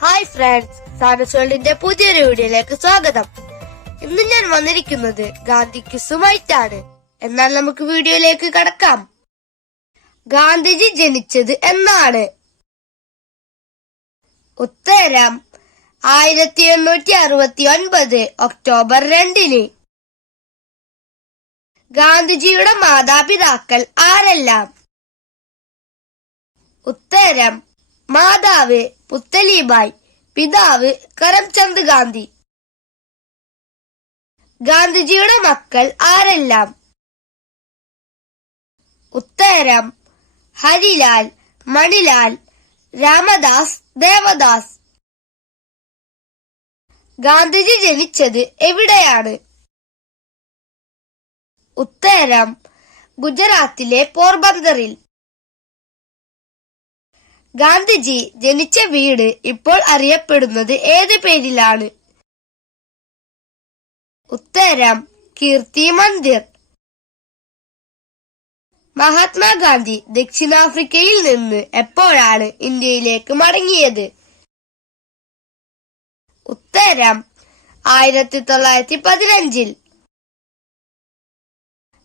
Hi friends, സാനസ് വേൾഡിന്റെ പുതിയൊരു വീഡിയോയിലേക്ക് സ്വാഗതം. ഇന്ന് ഞാൻ വന്നിരിക്കുന്നത് ഗാന്ധി ക്വിസുമായിട്ടാണ്. എന്നാൽ നമുക്ക് വീഡിയോയിലേക്ക് കടക്കാം. ഗാന്ധിജി ജനിച്ചത് എന്നാണ്? ഉത്തരം 1869 ഒക്ടോബർ 2. ഗാന്ധിജിയുടെ മാതാപിതാക്കൾ ആരെല്ലാം? ഉത്തരം മാതാവ് പുത്തലിബായ്, പിതാവ് കരംചന്ദ് ഗാന്ധി. ഗാന്ധിജിയുടെ മക്കൾ ആരെല്ലാം? ഉത്തരം ഹരിലാൽ, മണിലാൽ, രാമദാസ്, ദേവദാസ്. ഗാന്ധിജി ജനിച്ചത് എവിടെയാണ്? ഉത്തരം ഗുജറാത്തിലെ പോർബന്തറിൽ. ഗാന്ധിജി ജനിച്ച വീട് ഇപ്പോൾ അറിയപ്പെടുന്നത് ഏത് പേരിലാണ്? ഉത്തരം കീർത്തി മന്ദിർ. മഹാത്മാഗാന്ധി ദക്ഷിണാഫ്രിക്കയിൽ നിന്ന് എപ്പോഴാണ് ഇന്ത്യയിലേക്ക് മടങ്ങിയത്? ഉത്തരം 1915.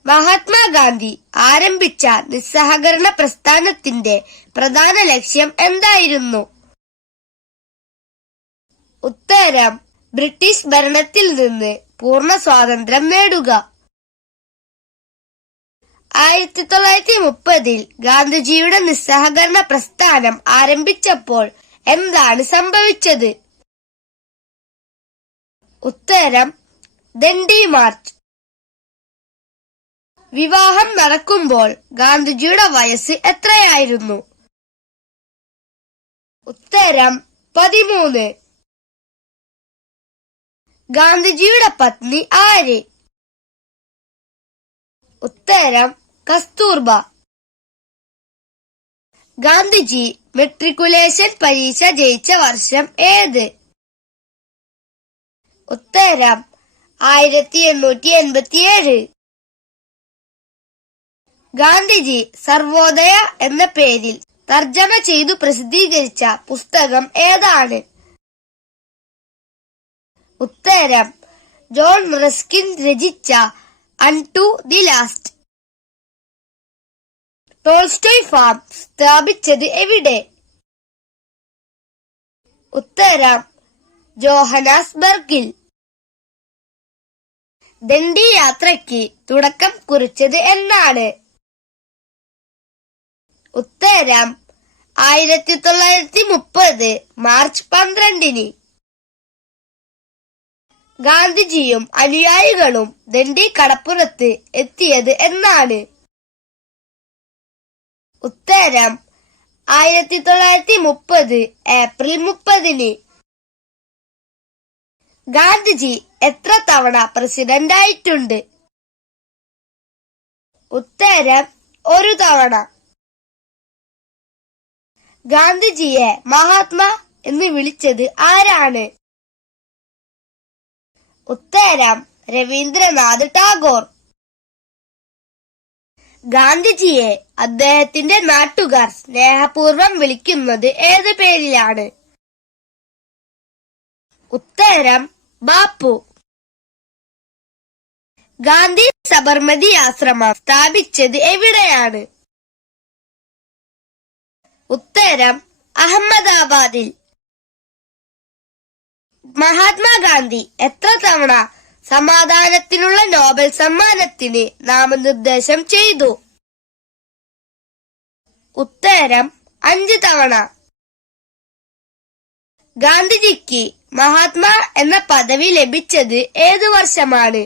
മഹാത്മാഗാന്ധി ആരംഭിച്ച നിസ്സഹകരണ പ്രസ്ഥാനത്തിന്റെ പ്രധാന ലക്ഷ്യം എന്തായിരുന്നു? ഉത്തരം ബ്രിട്ടീഷ് ഭരണത്തിൽ നിന്ന് പൂർണ്ണ സ്വാതന്ത്ര്യം നേടുക. 1930 ഗാന്ധിജിയുടെ നിസ്സഹകരണ പ്രസ്ഥാനം ആരംഭിച്ചപ്പോൾ എന്താണ് സംഭവിച്ചത്? ഉത്തരം ദണ്ഡി മാർച്ച്. വിവാഹം നടക്കുമ്പോൾ ഗാന്ധിജിയുടെ വയസ്സ് എത്രയായിരുന്നു? ഉത്തരം 13. ഗാന്ധിജിയുടെ പത്നി ആര്? ഉത്തരം കസ്തൂർബ. ഗാന്ധിജി മെട്രിക്കുലേഷൻ പരീക്ഷ ജയിച്ച വർഷം ഏത്? ഉത്തരം 1887. ഗാന്ധിജി സർവോദയ എന്ന പേരിൽ തർജ്ജമ ചെയ്തു പ്രസിദ്ധീകരിച്ച പുസ്തകം ഏതാണ്? ഉത്തരം ജോൺ റസ്കിൻ രചിച്ച unto the last. Tolstoy farm സ്ഥാപിച്ചത് എവിടെ? ഉത്തരം ജോഹനാസ്ബർഗിൽ. ദണ്ഡി യാത്രയ്ക്ക് തുടക്കം കുറിച്ചത് എന്നാണ്? ഉത്തരം 1930 മാർച്ച് 12. ഗാന്ധിജിയും അനുയായികളും ദണ്ഡി കടപ്പുറത്ത് എത്തിയത് എന്നാണ്? ഉത്തരം 1930 ഏപ്രിൽ 30. ഗാന്ധിജി എത്ര തവണ പ്രസിഡന്റ് ആയിട്ടുണ്ട്? ഉത്തരം 1 തവണ. ഗാന്ധിജിയെ മഹാത്മാ എന്ന് വിളിച്ചത് ആരാണ്? ഉത്തരം രവീന്ദ്രനാഥ് ടാഗോർ. ഗാന്ധിജിയെ അദ്ദേഹത്തിന്റെ നാട്ടുകാർ സ്നേഹപൂർവ്വം വിളിക്കുന്നത് ഏത് പേരിലാണ്? ഉത്തരം ബാപ്പു. ഗാന്ധി സബർമതി ആശ്രമം സ്ഥാപിച്ചത് എവിടെയാണ്? ഉത്തരം അഹമ്മദാബാദിൽ. മഹാത്മാഗാന്ധി എത്ര തവണ സമാധാനത്തിനുള്ള നോബൽ സമ്മാനത്തിന് നാമനിർദ്ദേശം ചെയ്തു? ഉത്തരം 5 തവണ. ഗാന്ധിജിക്ക് മഹാത്മാ എന്ന പദവി ലഭിച്ചത് ഏതു വർഷമാണ്?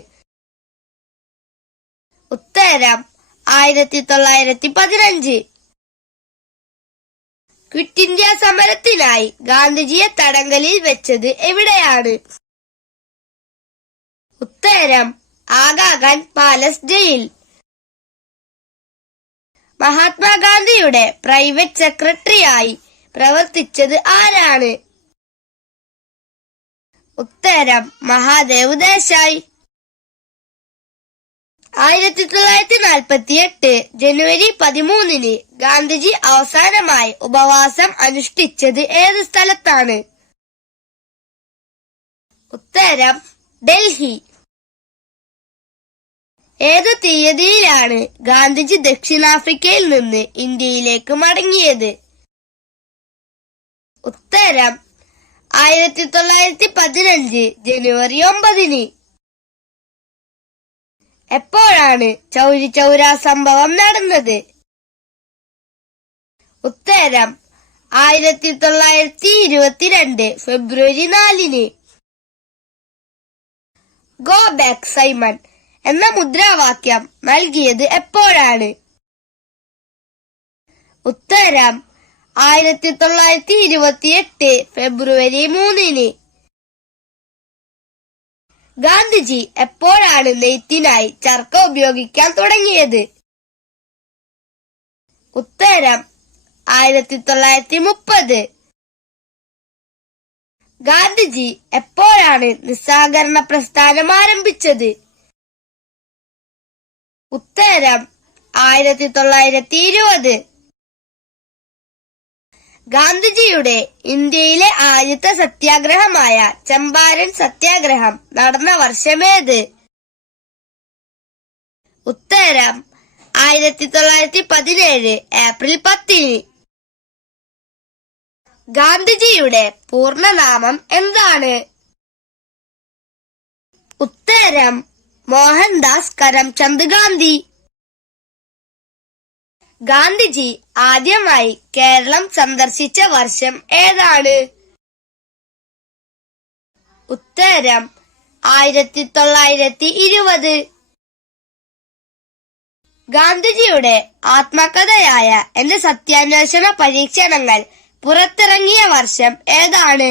ഉത്തരം 1915. ക്വിറ്റ് ഇന്ത്യ സമരത്തിനായി ഗാന്ധിജിയെ തടങ്കലിൽ വെച്ചത് എവിടെയാണ്? ഉത്തരം ആഗാഖാൻ പാലസ് ജയിൽ. മഹാത്മാഗാന്ധിയുടെ പ്രൈവറ്റ് സെക്രട്ടറിയായി പ്രവർത്തിച്ചത് ആരാണ്? ഉത്തരം മഹാദേവ് ദേശായി. 1948 ജനുവരി 13 ഗാന്ധിജി അവസാനമായി ഉപവാസം അനുഷ്ഠിച്ചത് ഏത് സ്ഥലത്താണ്? ഉത്തരം ഡൽഹി. ഏത് തീയതിയിലാണ് ഗാന്ധിജി ദക്ഷിണാഫ്രിക്കയിൽ നിന്ന് ഇന്ത്യയിലേക്ക് മടങ്ങിയത്? ഉത്തരം 1915 ജനുവരി 9. എപ്പോഴാണ് ചൗരി ചൗര സംഭവം നടന്നത്? ഉത്തരം 1922 ഫെബ്രുവരി 4. ഗോ ബാക്ക് സൈമൺ എന്ന മുദ്രാവാക്യം നൽകിയത് എപ്പോഴാണ്? ഉത്തരം 1928 ഫെബ്രുവരി 3. ഗാന്ധിജി എപ്പോഴാണ് നെയ്ത്തിനായി ചർക്ക ഉപയോഗിക്കാൻ തുടങ്ങിയത്? ഉത്തരം 1930. ഗാന്ധിജി എപ്പോഴാണ് നിസ്സഹകരണ പ്രസ്ഥാനം ആരംഭിച്ചത്? ഉത്തരം 1920. ഗാന്ധിജിയുടെ ഇന്ത്യയിലെ ആദ്യത്തെ സത്യാഗ്രഹമായ ചമ്പാരൻ സത്യാഗ്രഹം നടന്ന വർഷമേത്? ഉത്തരം 1917 ഏപ്രിൽ 10. ഗാന്ധിജിയുടെ പൂർണ്ണനാമം എന്താണ്? ഉത്തരം മോഹൻദാസ് കരംചന്ദ് ഗാന്ധി. ഗാന്ധിജി ആദ്യമായി കേരളം സന്ദർശിച്ച വർഷം ഏതാണ്? ഉത്തരം 1920. ഗാന്ധിജിയുടെ ആത്മകഥയായ എന്റെ സത്യാന്വേഷണ പരീക്ഷണങ്ങൾ പുറത്തിറങ്ങിയ വർഷം ഏതാണ്?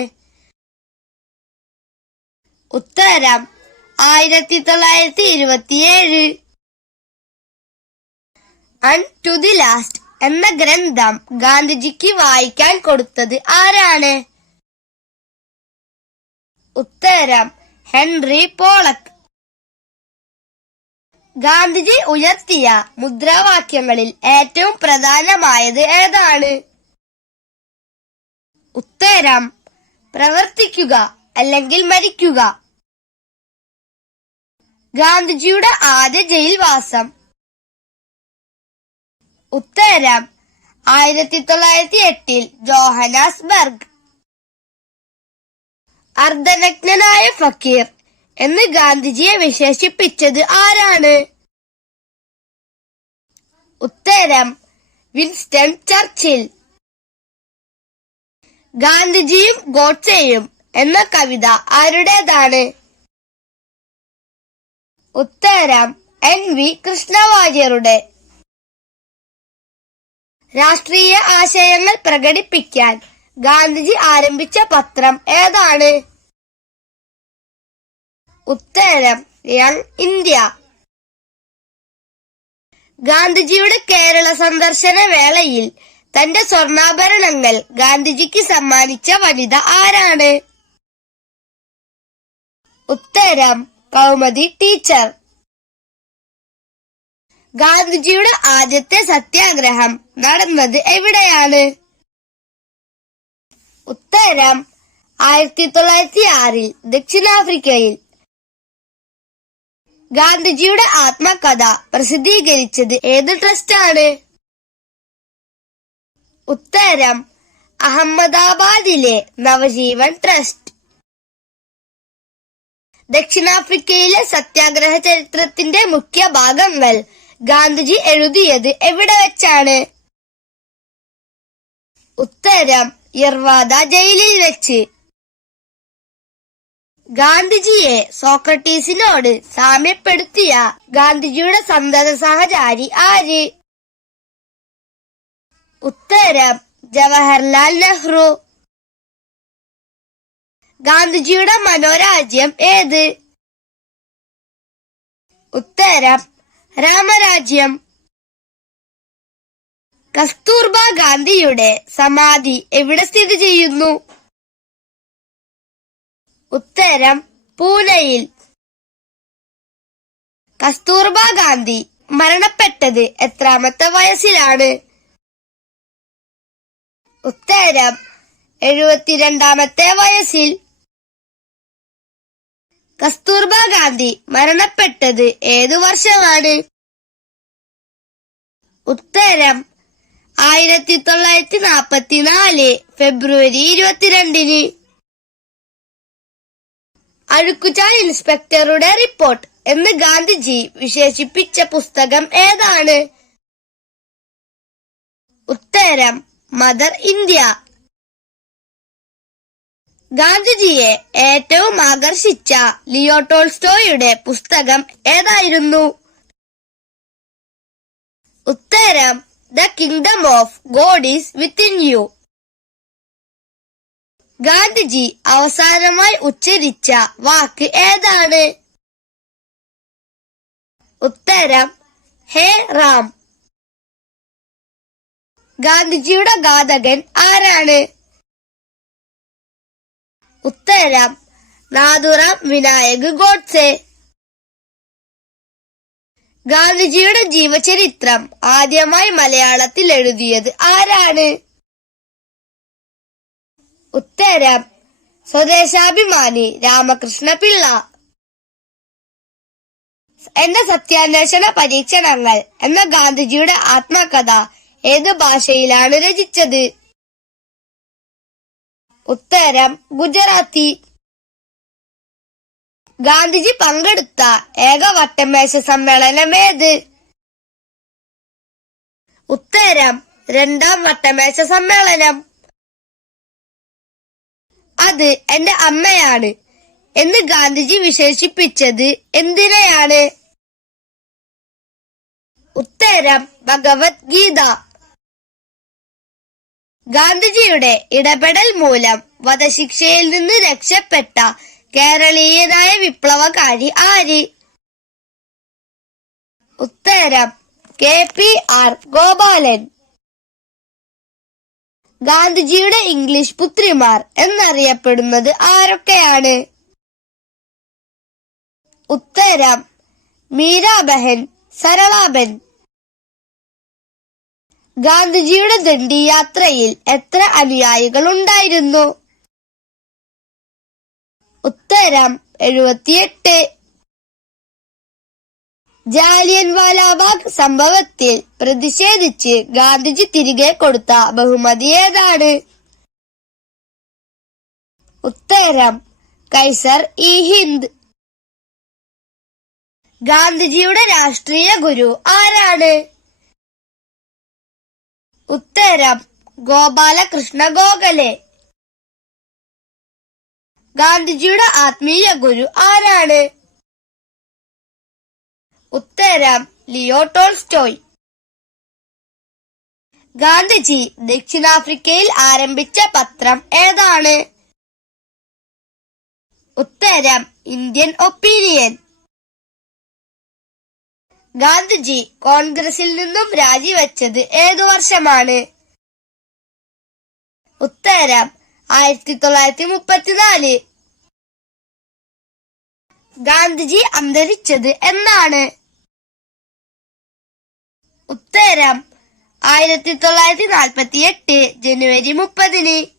ഉത്തരം 1927. അൺ ടു ദി ലാസ്റ്റ് എന്ന ഗ്രന്ഥം ഗാന്ധിജിക്ക് വായിക്കാൻ കൊടുത്തത് ആരാണ്? ഉത്തരം ഹെൻറി പോളക്ക്. ഗാന്ധിജി ഉയർത്തിയ മുദ്രാവാക്യങ്ങളിൽ ഏറ്റവും പ്രധാനമായത് ഏതാണ്? ഉത്തരം പ്രവർത്തിക്കുക അല്ലെങ്കിൽ മരിക്കുക. ഗാന്ധിജിയുടെ ആദ്യ ജയിൽവാസം? ഉത്തരം 1908 ജോഹനാസ്ബർഗ്. അർദ്ധനഗ്നനായ ഫക്കീർ എന്ന് ഗാന്ധിജിയെ വിശേഷിപ്പിച്ചത് ആരാണ്? ഉത്തരം വിൻസ്റ്റൺ ചർച്ചിൽ. ഗാന്ധിജിയും ഗോഡ്സെയും എന്ന കവിത ആരുടേതാണ്? ഉത്തരം NV കൃഷ്ണവാര്യരുടെ. രാഷ്ട്രീയ ആശയങ്ങൾ പ്രകടിപ്പിക്കാൻ ഗാന്ധിജി ആരംഭിച്ച പത്രം ഏതാണ്? ഉത്തരം യങ് ഇന്ത്യ. ഗാന്ധിജിയുടെ കേരള സന്ദർശന വേളയിൽ തന്റെ സ്വർണ്ണാഭരണങ്ങൾ ഗാന്ധിജിക്ക് സമ്മാനിച്ച വനിത ആരാണ്? ഉത്തരം കൗമുദി ടീച്ചർ. ഗാന്ധിജിയുടെ ആദ്യത്തെ സത്യാഗ്രഹം നടന്നത് എവിടെയാണ്? ഉത്തരം 1906 ദക്ഷിണാഫ്രിക്കയിൽ. ഗാന്ധിജിയുടെ ആത്മകഥ പ്രസിദ്ധീകരിച്ചത് ഏത് ട്രസ്റ്റാണ്? ഉത്തരം അഹമ്മദാബാദിലെ നവജീവൻ ട്രസ്റ്റ്. ദക്ഷിണാഫ്രിക്കയിലെ സത്യാഗ്രഹ ചരിത്രത്തിന്റെ മുഖ്യ ഭാഗങ്ങൾ ഗാന്ധിജി എഴുതിയത് എവിടെ വെച്ചാണ്? ഉത്തരം യർവാദ ജയിലിൽ വെച്ച്. ഗാന്ധിജിയെ സോക്രട്ടീസിനോട് സാമ്യപ്പെടുത്തിയ ഗാന്ധിജിയുടെ സന്തത സഹചാരി ആര്? ഉത്തരം ജവഹർലാൽ നെഹ്റു. ഗാന്ധിജിയുടെ മനോരാജ്യം ഏത്? ഉത്തരം രാമരാജ്യം. കസ്തൂർബ ഗാന്ധിയുടെ സമാധി എവിടെ സ്ഥിതി ചെയ്യുന്നു? ഉത്തരം പൂനെയിൽ. കസ്തൂർബ ഗാന്ധി മരണപ്പെട്ടത് എത്രാമത്തെ വയസ്സിലാണ്? ഉത്തരം 72ാമത്തെ വയസ്സിൽ. കസ്തൂർബ ഗാന്ധി മരണപ്പെട്ടത് ഏതു വർഷമാണ്? ഉത്തരം 1944 ഫെബ്രുവരി 22. അഴുക്കുചാൽ ഇൻസ്പെക്ടറുടെ റിപ്പോർട്ട് എന്ന് ഗാന്ധിജി വിശേഷിപ്പിച്ച പുസ്തകം ഏതാണ്? ഉത്തരം മദർ ഇന്ത്യ. ഗാന്ധിജിയെ ഏറ്റവും ആകർഷിച്ച ലിയോ ടോൾസ്റ്റോയുടെ പുസ്തകം ഏതായിരുന്നു? ഉത്തരം the kingdom of God is within you. Gandhiji അവസാനമായി ഉച്ചരിച്ച വാക്ക് ഏതാണ്? ഉത്തരം ഹേ റാം. ഗാന്ധിജിയുടെ ഘാതകൻ ആരാണ്? ഉത്തരം നാഥുറാം വിനായക് ഗോഡ്സെ. ഗാന്ധിജിയുടെ ജീവചരിത്രം ആദ്യമായി മലയാളത്തിൽ എഴുതിയത് ആരാണ്? ഉത്തരം സ്വദേശാഭിമാനി രാമകൃഷ്ണ പിള്ള. എന്റെ സത്യാന്വേഷണ പരീക്ഷണങ്ങൾ എന്ന ഗാന്ധിജിയുടെ ആത്മകഥ ഏത് ഭാഷയിലാണ് രചിച്ചത്? ഉത്തരം ഗുജറാത്തി. ഗാന്ധിജി പങ്കെടുത്ത ഏക വട്ടമേശ സമ്മേളനം ഏത്? ഉത്തരം രണ്ടാം വട്ടമേശ സമ്മേളനം. അത് എന്റെ അമ്മയാണ് എന്ന് ഗാന്ധിജി വിശേഷിപ്പിച്ചത് എന്തിനെയാണ്? ഉത്തരം ഭഗവത്ഗീത. ഗാന്ധിജിയുടെ ഇടപെടൽ മൂലം വധശിക്ഷയിൽ നിന്ന് രക്ഷപ്പെട്ട കേരളീയനായ വിപ്ലവകാരി ആര്? ഉത്തരം KPR ഗോപാലൻ. ഗാന്ധിജിയുടെ ഇംഗ്ലീഷ് പുത്രിമാർ എന്നറിയപ്പെടുന്നത് ആരൊക്കെയാണ്? ഉത്തരം മീരാബഹൻ, സരളാബൻ. ഗാന്ധിജിയുടെ ദണ്ഡി യാത്രയിൽ എത്ര അനുയായികൾ ഉണ്ടായിരുന്നു? ഉത്തരം 78. ജാലിയൻ വാലാബാഗ് സംഭവത്തിൽ പ്രതിഷേധിച്ച് ഗാന്ധിജി തിരികെ കൊടുത്ത ബഹുമതി ഏതാണ്? ഉത്തരം കൈസർ ഇ ഹിന്ദ്. ഗാന്ധിജിയുടെ രാഷ്ട്രീയ ഗുരു ആരാണ്? ഉത്തരം ഗോപാലകൃഷ്ണ ഗോഖലെ. ഗാന്ധിജിയുടെ ആത്മീയ ഗുരു ആരാണ്? ഉത്തരം ലിയോ ടോൾസ്റ്റോയ്. ഗാന്ധിജി ദക്ഷിണാഫ്രിക്കയിൽ ആരംഭിച്ച പത്രം ഏതാണ്? ഉത്തരം ഇന്ത്യൻ ഒപ്പീനിയൻ. ഗാന്ധിജി കോൺഗ്രസിൽ നിന്നും രാജിവെച്ചത് ഏതു വർഷമാണ്? ഉത്തരം 1934. ഗാന്ധിജി അന്തരിച്ചത് എന്നാണ്? ഉത്തരം 1948 ജനുവരി 30.